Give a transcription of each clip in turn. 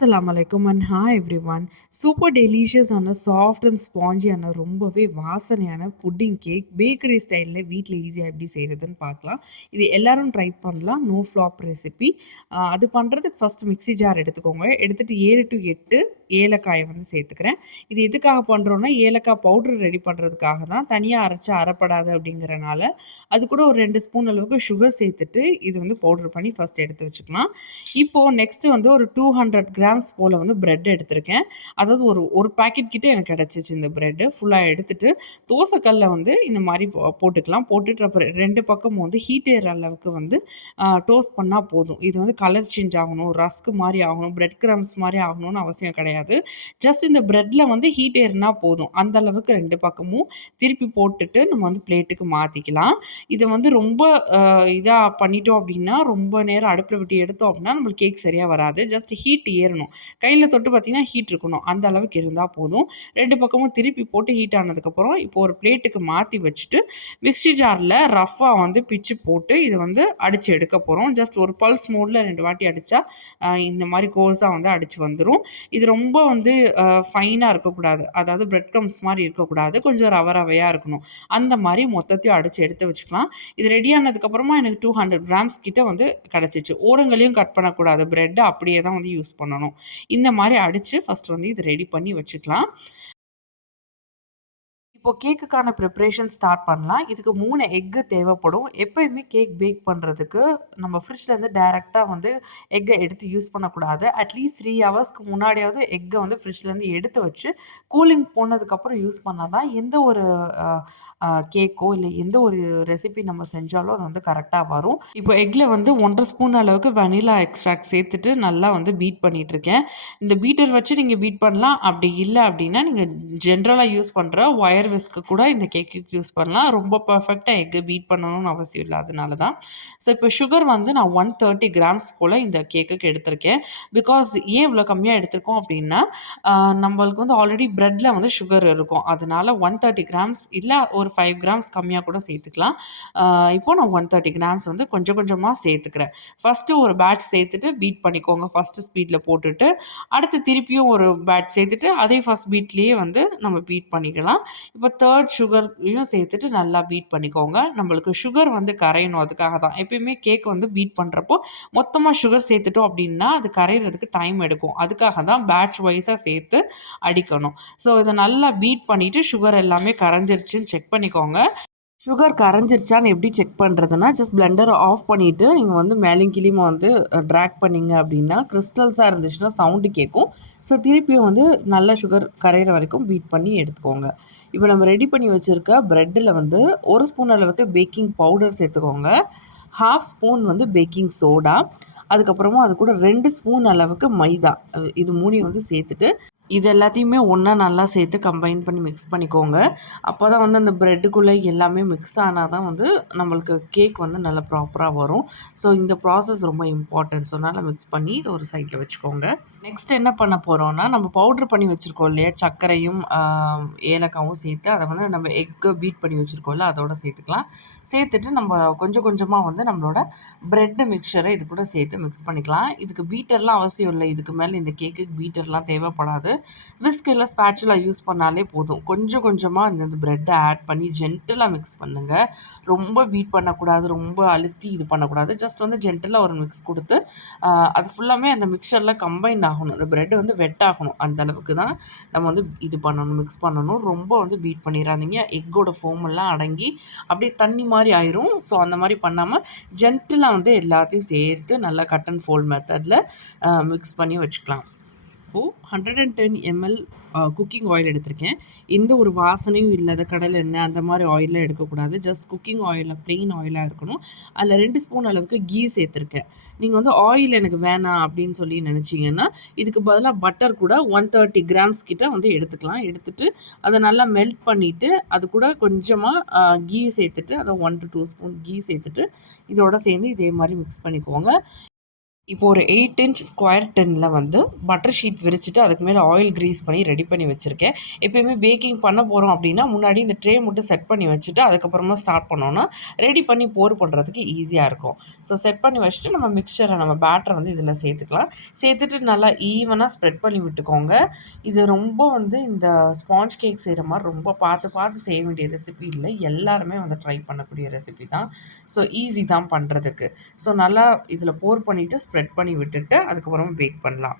Assalamu alaikum and hi everyone. Super delicious ஆன soft and ஸ்பாஞ்சியான ரொம்பவே வாசனையான புட்டிங் கேக் பேக்கரி ஸ்டைலில் வீட்டில் ஈஸியாக எப்படி செய்கிறதுன்னு பார்க்கலாம். இது எல்லாரும் ட்ரை பண்ணலாம். No flop recipe. அது பண்ணுறதுக்கு ஃபஸ்ட் மிக்ஸி ஜார் எடுத்துக்கோங்க. எடுத்துகிட்டு 7 to 8 ஏலக்காயை வந்து சேர்த்துக்கிறேன். இது எதுக்காக பண்ணுறோன்னா ஏலக்காய் பவுட்ரு ரெடி பண்ணுறதுக்காக தான். தனியாக அரைச்சா அரைப்படாது அப்படிங்கிறனால அது கூட ஒரு 2 ஸ்பூன் அளவுக்கு சுகர் சேர்த்துட்டு இது வந்து பவுட்ரு பண்ணி ஃபஸ்ட் எடுத்து வச்சுக்கலாம். இப்போது நெக்ஸ்ட்டு வந்து ஒரு 200 கிராம்ஸ் போல் வந்து பிரெட் எடுத்திருக்கேன். அதாவது ஒரு பாக்கெட் கிட்ட எனக்கு கிடச்சிச்சு இந்த பிரெட்டு. ஃபுல்லாக எடுத்துட்டு தோசைக்கல்ல வந்து இந்த மாதிரி போட்டுக்கலாம். போட்டுட்டு அப்புறம் 2 பக்கமும் வந்து ஹீட் ஏற அளவுக்கு வந்து டோஸ்ட் பண்ணால் போதும். இது வந்து கலர் சேஞ்ச் ஆகணும், ரஸ்க் மாதிரி ஆகணும், பிரெட் கிரம்ஸ் மாதிரி ஆகணும்னு அவசியம் கிடையாது. ஜஸ்ட் இந்த பிரெட்டில் வந்து ஹீட் ஏறினா போதும். அந்த அளவுக்கு 2 பக்கமும் திருப்பி போட்டுட்டு நம்ம வந்து பிளேட்டுக்கு மாற்றிக்கலாம். இதை வந்து ரொம்ப இதாக பண்ணிட்டோம் அப்படின்னா, ரொம்ப நேரம் அடுப்பில் விட்டு எடுத்தோம் அப்படின்னா நம்மளுக்கு கேக் சரியாக வராது. ஜஸ்ட் ஹீட் ஏறணும். கையில் தொட்டு பார்த்தீங்கன்னா ஹீட் இருக்கணும். அந்த அளவுக்கு இருந்தால் போதும். 2 பக்கமும் திருப்பி போட்டு ஹீட் ஆனதுக்கப்புறம் இப்போ ஒரு பிளேட்டுக்கு மாற்றி வச்சுட்டு மிக்ஸி ஜாரில் ரஃப்பாக வந்து பிச்சு போட்டு இதை வந்து அடித்து எடுக்க போகிறோம். ஜஸ்ட் ஒரு பல்ஸ் மோடில் 2 வாட்டி அடித்தா இந்த மாதிரி கோர்ஸாக வந்து அடித்து வந்துடும். இது ரொம்ப வந்து ஃபைனாக இருக்கக்கூடாது. அதாவது பிரெட் க்ரம்ஸ் மாதிரி இருக்கக்கூடாது. கொஞ்சம் ரவை ரவையாக இருக்கணும். அந்த மாதிரி மொத்தத்தையும் அடித்து எடுத்து வச்சுக்கலாம். இது ரெடி ஆனதுக்கப்புறமா எனக்கு 200 கிராம்ஸ் கிட்ட வந்து கிடச்சிச்சு. ஓரங்களையும் கட் பண்ணக்கூடாது. பிரெட்டை அப்படியே தான் வந்து யூஸ் பண்ணணும். இந்த மாதிரி அடித்து ஃபஸ்ட் வந்து இது ரெடி பண்ணி வச்சுக்கலாம். இப்போ கேக்குக்கான ப்ரிப்ரேஷன் ஸ்டார்ட் பண்ணலாம். இதுக்கு 3 எக்கு தேவைப்படும். எப்பயுமே கேக் பேக் பண்ணுறதுக்கு நம்ம ஃப்ரிட்ஜ்லேருந்து டைரெக்டாக வந்து எக்கை எடுத்து யூஸ் பண்ணக்கூடாது. அட்லீஸ்ட் 3 ஹவர்ஸ்க்கு முன்னாடியாவது எக்கை வந்து ஃப்ரிட்ஜ்லேருந்து எடுத்து வச்சு கூலிங் போனதுக்கப்புறம் யூஸ் பண்ணால் தான் எந்த ஒரு கேக்கோ இல்லை எந்த ஒரு ரெசிபி நம்ம செஞ்சாலும் அது வந்து கரெக்டாக வரும். இப்போ எக்கில் வந்து 1.5 ஸ்பூன் அளவுக்கு வெனிலா எக்ஸ்ட்ராக்ட் சேர்த்துட்டு நல்லா வந்து பீட் பண்ணிகிட்ருக்கேன். இந்த பீட்டர் வச்சு நீங்கள் பீட் பண்ணலாம். அப்படி இல்லை அப்படின்னா நீங்கள் ஜென்ரலாக யூஸ் பண்ணுற ஒயர் விஸ்க்கு கூட இந்த கேக்குக்கு யூஸ் பண்ணலாம். ரொம்ப பர்ஃபெக்டாக எக்கு பீட் பண்ணணும்னு அவசியம் இல்லை. அதனால தான். ஸோ இப்போ சுகர் வந்து நான் 130 கிராம்ஸ் போல் இந்த கேக்குக்கு எடுத்திருக்கேன். பிகாஸ் ஏன் இவ்வளோ கம்மியாக எடுத்திருக்கோம் அப்படின்னா நம்மளுக்கு வந்து ஆல்ரெடி ப்ரெட்டில் வந்து சுகர் இருக்கும். அதனால 130 கிராம்ஸ் இல்லை ஒரு 5 கிராம்ஸ் கம்மியாக கூட சேர்த்துக்கலாம். இப்போ நான் 130 கிராம்ஸ் வந்து கொஞ்சம் கொஞ்சமாக சேர்த்துக்கிறேன். ஃபஸ்ட்டு ஒரு பேட்ச் சேர்த்துட்டு பீட் பண்ணிக்கோங்க. ஃபஸ்ட்டு ஸ்பீடில் போட்டுட்டு அடுத்து திருப்பியும் ஒரு பேட்ச் சேர்த்துட்டு அதே ஃபஸ்ட் பீட்லேயே வந்து நம்ம பீட் பண்ணிக்கலாம். இப்போ தேர்ட் சுகரையும் சேர்த்துட்டு நல்லா பீட் பண்ணிக்கோங்க. நம்மளுக்கு சுகர் வந்து கரையணும். அதுக்காக தான் எப்பயுமே கேக் வந்து பீட் பண்ணுறப்போ மொத்தமாக சுகர் சேர்த்துட்டோம் அப்படின்னா அது கரையிறதுக்கு டைம் எடுக்கும். அதுக்காக தான் பேட்ச் வைஸாக சேர்த்து அடிக்கணும். ஸோ இதை நல்லா பீட் பண்ணிவிட்டு சுகர் எல்லாமே கரைஞ்சிருச்சுன்னு செக் பண்ணிக்கோங்க. சுகர் கரைஞ்சிருச்சான்னு எப்படி செக் பண்ணுறதுன்னா, ஜஸ்ட் பிளெண்டரை ஆஃப் பண்ணிவிட்டு நீங்கள் வந்து மேலேயும் கீழேயுமா வந்து ட்ராக் பண்ணிங்க அப்படின்னா கிறிஸ்டல்ஸாக இருந்துச்சுன்னா சவுண்டு கேட்கும். ஸோ திருப்பியும் வந்து நல்ல சுகர் கரையிற வரைக்கும் பீட் பண்ணி எடுத்துக்கோங்க. இப்போ நம்ம ரெடி பண்ணி வச்சுருக்க ப்ரெட்டில் வந்து 1 ஸ்பூன் அளவுக்கு பேக்கிங் பவுடர் சேர்த்துக்கோங்க. 1/2 ஸ்பூன் வந்து பேக்கிங் சோடா, அதுக்கப்புறமா அது கூட 2 ஸ்பூன் அளவுக்கு மைதா, இது 3 வந்து சேர்த்துட்டு இது எல்லாத்தையுமே ஒன்றா நல்லா சேர்த்து கம்பைன் பண்ணி மிக்ஸ் பண்ணிக்கோங்க. அப்போ தான் வந்து அந்த ப்ரெட்டுக்குள்ளே எல்லாமே மிக்ஸ் ஆனால் தான் வந்து நம்மளுக்கு கேக் வந்து நல்லா ப்ராப்பராக வரும். ஸோ இந்த ப்ராசஸ் ரொம்ப இம்பார்ட்டன்ட். ஸோ நல்லா மிக்ஸ் பண்ணி இதை ஒரு சைடில் வச்சுக்கோங்க. நெக்ஸ்ட் என்ன பண்ண போகிறோன்னா, நம்ம பவுட்ரு பண்ணி வச்சுருக்கோம் இல்லையா, சர்க்கரையும் ஏலக்காவும் சேர்த்து அதை வந்து நம்ம எக்கை பீட் பண்ணி வச்சுருக்கோம்ல அதோட சேர்த்துக்கலாம். சேர்த்துட்டு நம்ம கொஞ்சம் கொஞ்சமாக வந்து நம்மளோட ப்ரெட்டு மிக்சரை இது கூட சேர்த்து மிக்ஸ் பண்ணிக்கலாம். இதுக்கு பீட்டர்லாம் அவசியம் இல்லை. இதுக்கு மேலே இந்த கேக்குக்கு பீட்டர்லாம் தேவைப்படாது. விஸ்க் இல்லை ஸ்பேச்சுலா யூஸ் பண்ணாலே போதும். கொஞ்சம் கொஞ்சமாக இந்த ப்ரெட்டை ஆட் பண்ணி ஜென்டிலாக மிக்ஸ் பண்ணுங்கள். ரொம்ப பீட் பண்ணக்கூடாது, ரொம்ப அழுத்தி இது பண்ணக்கூடாது. ஜஸ்ட் வந்து ஜென்டிலாக ஒரு மிக்ஸ் கொடுத்து அது ஃபுல்லாமே அந்த மிக்சரில் கம்பைன் ஆகணும். அந்த ப்ரெட் வந்து வெட் ஆகணும். அந்த அளவுக்கு தான் நம்ம வந்து இது பண்ணணும், மிக்ஸ் பண்ணணும். ரொம்ப வந்து பீட் பண்ணிடாதீங்க. எக்கோட ஃபோம் எல்லாம் அடங்கி அப்படியே தண்ணி மாதிரி ஆயிரும். ஸோ அந்த மாதிரி பண்ணாமல் ஜென்டிலாக வந்து எல்லாத்தையும் சேர்த்து நல்லா கட் அண்ட் ஃபோல்ட் மெத்தடில் மிக்ஸ் பண்ணி வச்சுக்கலாம். இப்போது 110 ml குக்கிங் ஆயில் எடுத்திருக்கேன். எந்த ஒரு வாசனையும் இல்லாத கடலை எண்ணெய் அந்த மாதிரி ஆயிலெலாம் எடுக்கக்கூடாது. ஜஸ்ட் குக்கிங் ஆயிலில் ப்ளெயின் ஆயிலாக இருக்கணும். அதில் 2 ஸ்பூன் அளவுக்கு கீ சேர்த்துருக்கேன். நீங்கள் வந்து ஆயில் எனக்கு வேணாம் அப்படின்னு சொல்லி நினச்சிங்கன்னா இதுக்கு பதிலாக பட்டர் கூட 130 கிராம்ஸ் கிட்ட வந்து எடுத்துக்கலாம். எடுத்துகிட்டு அதை நல்லா மெல்ட் பண்ணிவிட்டு அது கூட கொஞ்சமாக கீ சேர்த்துட்டு அதை 1 to 2 ஸ்பூன் கீ சேர்த்துட்டு இதோட சேர்ந்து இதே மாதிரி மிக்ஸ் பண்ணிக்கோங்க. இப்போ ஒரு 8 இன்ச் ஸ்கொயர் டின்ல வந்து பட்டர் ஷீட் விரிச்சுட்டு அதுக்கு மேலே ஆயில் கிரீஸ் பண்ணி ரெடி பண்ணி வச்சுருக்கேன். எப்பயுமே பேக்கிங் பண்ண போகிறோம் அப்படின்னா முன்னாடி இந்த ட்ரே மட்டும் செட் பண்ணி வச்சுட்டு அதுக்கப்புறமா ஸ்டார்ட் பண்ணோன்னா ரெடி பண்ணி போர் பண்ணுறதுக்கு ஈஸியாக இருக்கும். ஸோ செட் பண்ணி வச்சுட்டு நம்ம மிக்சரை நம்ம பேட்டரை வந்து இதில் சேர்த்துக்கலாம். சேர்த்துட்டு நல்லா ஈவனாக ஸ்ப்ரெட் பண்ணி விட்டுக்கோங்க. இது ரொம்ப வந்து இந்த ஸ்பாஞ்ச் கேக் செய்கிற மாதிரி ரொம்ப பார்த்து பார்த்து செய்ய வேண்டிய ரெசிபி இல்லை. எல்லாருமே வந்து ட்ரை பண்ணக்கூடிய ரெசிபி தான். ஸோ ஈஸி தான் பண்ணுறதுக்கு. ஸோ நல்லா இதில் போர் பண்ணிவிட்டு ஸ்ப்ரெட் பண்ணி விட்டுட்டு அதுக்கப்புறமா பேக் பண்ணலாம்.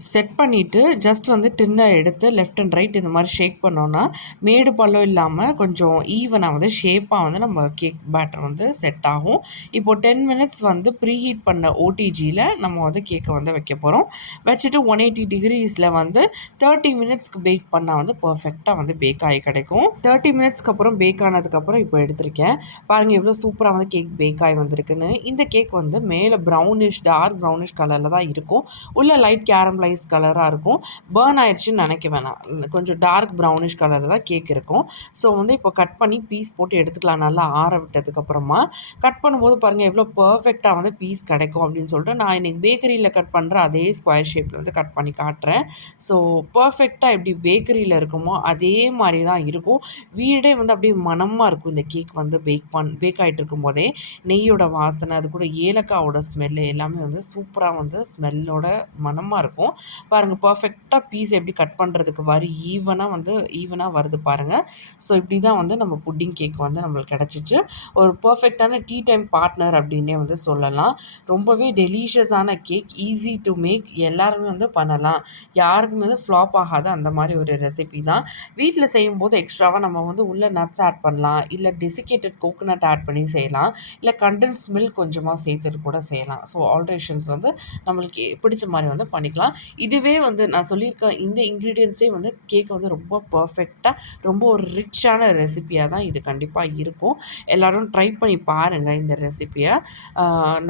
செட் பண்ணிவிட்டு ஜஸ்ட் வந்து டின்னை எடுத்து லெஃப்ட் அண்ட் ரைட் இந்த மாதிரி ஷேக் பண்ணோன்னா மேடு பள்ளம் இல்லாமல் கொஞ்சம் ஈவனாக வந்து ஷேப்பாக வந்து நம்ம கேக் பேட்டர் வந்து செட் ஆகும். இப்போது 10 மினிட்ஸ் வந்து ப்ரீஹீட் பண்ண ஓடிஜியில் நம்ம வந்து கேக்கை வந்து வைக்க போகிறோம். வச்சுட்டு 180 டிகிரிஸில் வந்து 30 மினிட்ஸ்க்கு பேக் பண்ணால் வந்து பர்ஃபெக்டாக வந்து பேக் ஆகி கிடைக்கும். 30 மினிட்ஸ்க்கு அப்புறம் பேக் ஆனதுக்கப்புறம் இப்போ எடுத்திருக்கேன். பாருங்கள் எவ்வளோ சூப்பராக வந்து கேக் பேக் ஆகி வந்திருக்குன்னு. இந்த கேக் வந்து மேலே ப்ரௌனிஷ் டார்க் ப்ரௌனிஷ் கலரில் தான் இருக்கும். உள்ள லைட் கேரமலைஸ் கலராக இருக்கும். பர்ன் ஆயிடுச்சுன்னு நினைக்க வேணாம். கொஞ்சம் டார்க் ப்ரௌனிஷ் கலரில் தான் கேக் இருக்கும். ஸோ வந்து இப்போ கட் பண்ணி பீஸ் போட்டு எடுத்துக்கலாம். நல்லா ஆற விட்டதுக்கப்புறமா கட் பண்ணும்போது பாருங்கள் எவ்வளோ பர்ஃபெக்டாக வந்து பீஸ் கிடைக்கும் அப்படின்னு சொல்லிட்டு நான் இன்றைக்கி பேக்கரியில் கட் பண்ணுற அதே ஸ்கொயர் ஷேப்பில் வந்து கட் பண்ணி காட்டுறேன். ஸோ பர்ஃபெக்டாக எப்படி பேக்கரியில் இருக்குமோ அதே மாதிரி தான் இருக்கும். வீடே வந்து அப்படியே மணமாக இருக்கும். இந்த கேக் வந்து பேக் ஆகிட்டு இருக்கும் போதே நெய்யோட வாசனை, அது கூட ஏலக்காவோட ஸ்மெல்லு எல்லாமே வந்து சூப்பராக வந்து ஸ்மெல்லோட மணமாக இருக்கும். பாருங்கள் பர்ஃபெக்டாக பீஸ் எப்படி கட் பண்ணுறதுக்கு ஈவனாக வருது பாருங்கள். ஸோ இப்படி தான் வந்து நம்ம புட்டிங் கேக் வந்து நம்மளுக்கு கிடச்சிச்சு. ஒரு பர்ஃபெக்டான டீ டைம் பார்ட்னர் அப்படின்னே வந்து சொல்லலாம். ரொம்பவே டெலிஷியஸான கேக், ஈஸி டு மேக், எல்லாருமே வந்து பண்ணலாம். யாருக்குமே வந்து ஃப்ளாப் ஆகாத அந்த மாதிரி ஒரு ரெசிபி தான். வீட்டில் செய்யும்போது எக்ஸ்ட்ராவாக நம்ம வந்து உள்ள நட்ஸ் ஆட் பண்ணலாம், இல்லை டெசிகேட்டட் கோகோனட் ஆட் பண்ணி செய்யலாம், இல்லை கண்டென்ஸ் மில்க் கொஞ்சமாக சேர்த்துட்டு கூட செய்யலாம். ஸோ ஆல்ட்ரேஷன்ஸ் வந்து நம்மளுக்கு பிடிச்ச மாதிரி வந்து பண்ணிக்கலாம். இதுவே வந்து நான் சொல்லியிருக்க இந்த இன்க்ரீடியன்ட்ஸே வந்து கேக் வந்து ரொம்ப பர்ஃபெக்டாக ரொம்ப ஒரு ரிச்சான ரெசிபியாக தான் இது கண்டிப்பாக இருக்கும். எல்லோரும் ட்ரை பண்ணி பாருங்கள் இந்த ரெசிபியை.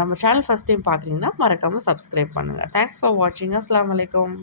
நம்ம சேனல் ஃபஸ்ட் டைம் பார்க்குறீங்கன்னா மறக்காமல் சப்ஸ்கிரைப் பண்ணுங்கள். தேங்க்ஸ் ஃபார் வாட்சிங். அஸ்ஸலாமு அலைக்கும்.